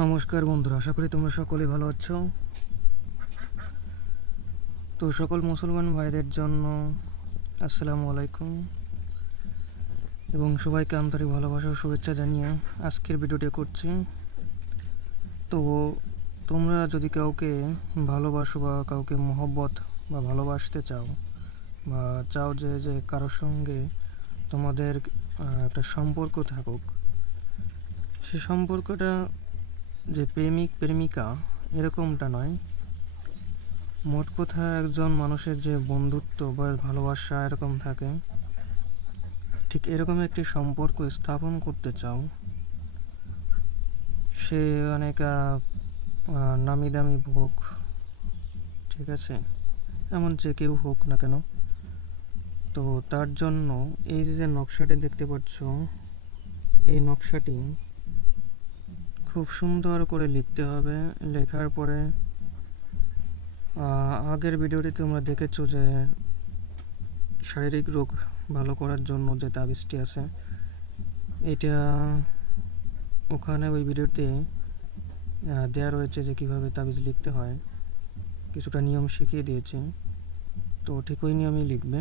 নমস্কার বন্ধুরা, আশা করি তোমরা সকলে ভালো আছো। তো সকল মুসলমান ভাইদের জন্য আসসালামু আলাইকুম এবং সবাইকে আন্তরিক ভালোবাসা ও শুভেচ্ছা জানিয়ে আজকের ভিডিওটি করছি। তো তোমরা যদি কাউকে ভালোবাসো বা কাউকে মহব্বত বা ভালোবাসতে চাও বা চাও যে কারোর সঙ্গে তোমাদের একটা সম্পর্ক থাকুক, সে সম্পর্কটা যে প্রেমিক প্রেমিকা এরকমটা নয়, মোট কথা একজন মানুষের যে বন্ধুত্ব বা ভালোবাসা এরকম থাকে, ঠিক এরকম একটি সম্পর্ক স্থাপন করতে চাও। সে অনেক নামি দামি হোক, ঠিক আছে, এমন যে কেউ হোক না কেন, তো তার জন্য এই যে নকশাটি দেখতে পাচ্ছ, এই নকশাটি খুব সুন্দর করে লিখতে হবে। লেখার পরে আগের ভিডিওটি তোমরা দেখেছো যে শারীরিক রোগ ভালো করার জন্য যে তাবিজটি আছে, এটা ওখানে ওই ভিডিওতে দেওয়া রয়েছে যে কিভাবে তাবিজ লিখতে হয়, কিছুটা নিয়ম শিখিয়ে দিয়েছি। তো ঠিক ওই নিয়মেই লিখবে।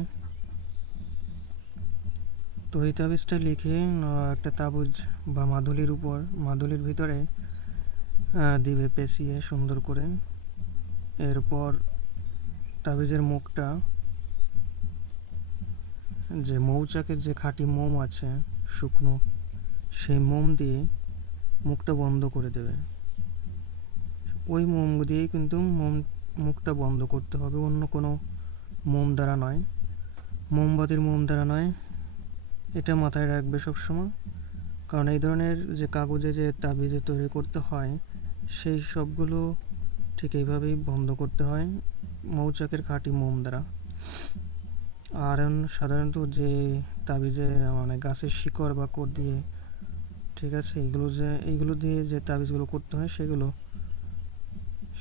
তো এই তাবিজটা লিখে একটা তাবিজ বা মাদুলির ভিতরে দিবে পেঁচিয়ে সুন্দর করে। এরপর তাবিজের মুখটা, যে মৌচাকের যে খাঁটি মোম আছে শুকনো, সেই মোম দিয়ে মুখটা বন্ধ করে দেবে। ওই মোম দিয়েই কিন্তু মুখটা বন্ধ করতে হবে, অন্য কোনো মোম দ্বারা নয়, মোমবাতির মোম দ্বারা নয়। এটা মাথায় রাখবে সবসময়, কারণ এই ধরনের যে কাগজে যে তাবিজে তৈরি করতে হয়, সেই সবগুলো ঠিক এইভাবেই বন্ধ করতে হয়, মৌচাকের খাঁটি মোম দ্বারা। আর সাধারণত যে তাবিজে মানে গাছের শিকড় বা কোর দিয়ে, ঠিক আছে, এইগুলো দিয়ে যে তাবিজগুলো করতে হয়,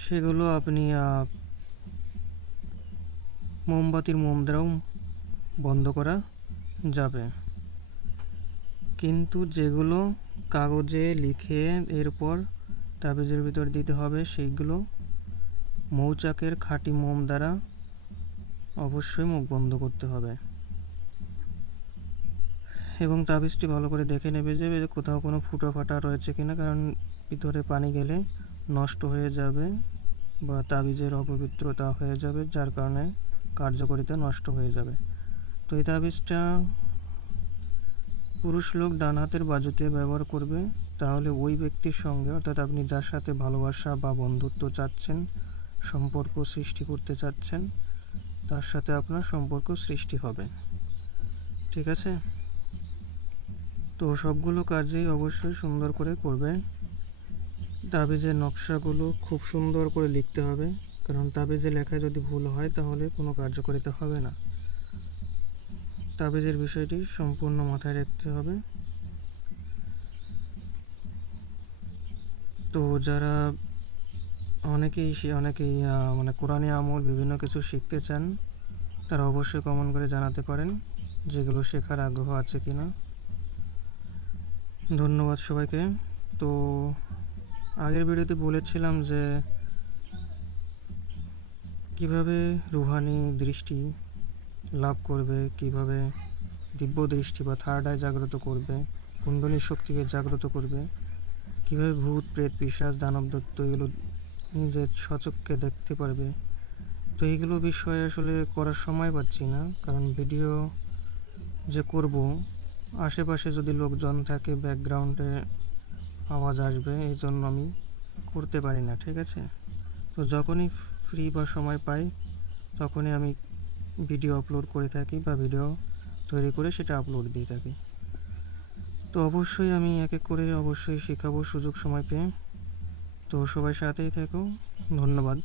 সেগুলো আপনি মোমবাতির মোম দ্বারাও বন্ধ করা যাবে। কিন্তু যেগুলো কাগজে লিখে এরপর তাবিজের ভিতর দিতে হবে, সেইগুলো মৌচাকের খাঁটি মোম দ্বারা অবশ্যই মুখ বন্ধ করতে হবে। এবং তাবিজটি ভালো করে দেখে নেবে যে কোথাও কোনো ফুটো ফাটা রয়েছে কিনা, কারণ ভিতরে পানি গেলে নষ্ট হয়ে যাবে বা তাবিজের অপবিত্রতা হয়ে যাবে, যার কারণে কার্যকারিতা নষ্ট হয়ে যাবে। তো এই তাবিজটা পুরুষ লোক ডান হাতের বাজুতে ব্যবহার করবে, তাহলে ওই ব্যক্তির সঙ্গে, অর্থাৎ আপনি যার সাথে ভালোবাসা বা বন্ধুত্ব চাচ্ছেন, সম্পর্ক সৃষ্টি করতে চাচ্ছেন, তার সাথে আপনার সম্পর্ক সৃষ্টি হবে। ঠিক আছে? তো সবগুলো কাজেই অবশ্যই সুন্দর করে করবে। তাবিজের নকশাগুলো খুব সুন্দর করে লিখতে হবে, কারণ তাবিজে লেখায় যদি ভুল হয় তাহলে কোনো কার্যকারিতা হবে না। তাবিজের বিষয়টি সম্পূর্ণ মাথায় রাখতে হবে। তো যারা অনেকেই মানে কোরআনী আমল বিভিন্ন কিছু শিখতে চান, তারা অবশ্যই কমেন্ট করে জানাতে পারেন যেগুলো শেখার আগ্রহ আছে কিনা। ধন্যবাদ সবাইকে। তো আগের ভিডিওতে বলেছিলাম যে কিভাবে রুহানি দৃষ্টি লাভ করবে, কিভাবে দিব্য দৃষ্টি বা থার্ড আই জাগ্রত করবে, কুণ্ডলী শক্তিকে জাগ্রত করবে, কিভাবে ভূত প্রেত পিশাচ দানব দত্ত এগুলো নিজের স্বচক্ষে দেখতে পারবে। তো এইগুলো বিষয়ে আসলে করার সময় পাচ্ছি না, কারণ ভিডিও যে করব, আশেপাশে যদি লোকজন থাকে ব্যাকগ্রাউন্ডে আওয়াজ আসবে, এই জন্য আমি করতে পারি না। ঠিক আছে? তো যখনই ফ্রি বা সময় পাই তখনই আমি ভিডিও আপলোড করে থাকি বা ভিডিও তৈরি করে সেটা আপলোড দিয়ে থাকি। তো অবশ্যই আমি এক এক করে অবশ্যই শেখাবো সুযোগ সময় পেয়ে। তো সবাই সাথেই থেকো। ধন্যবাদ।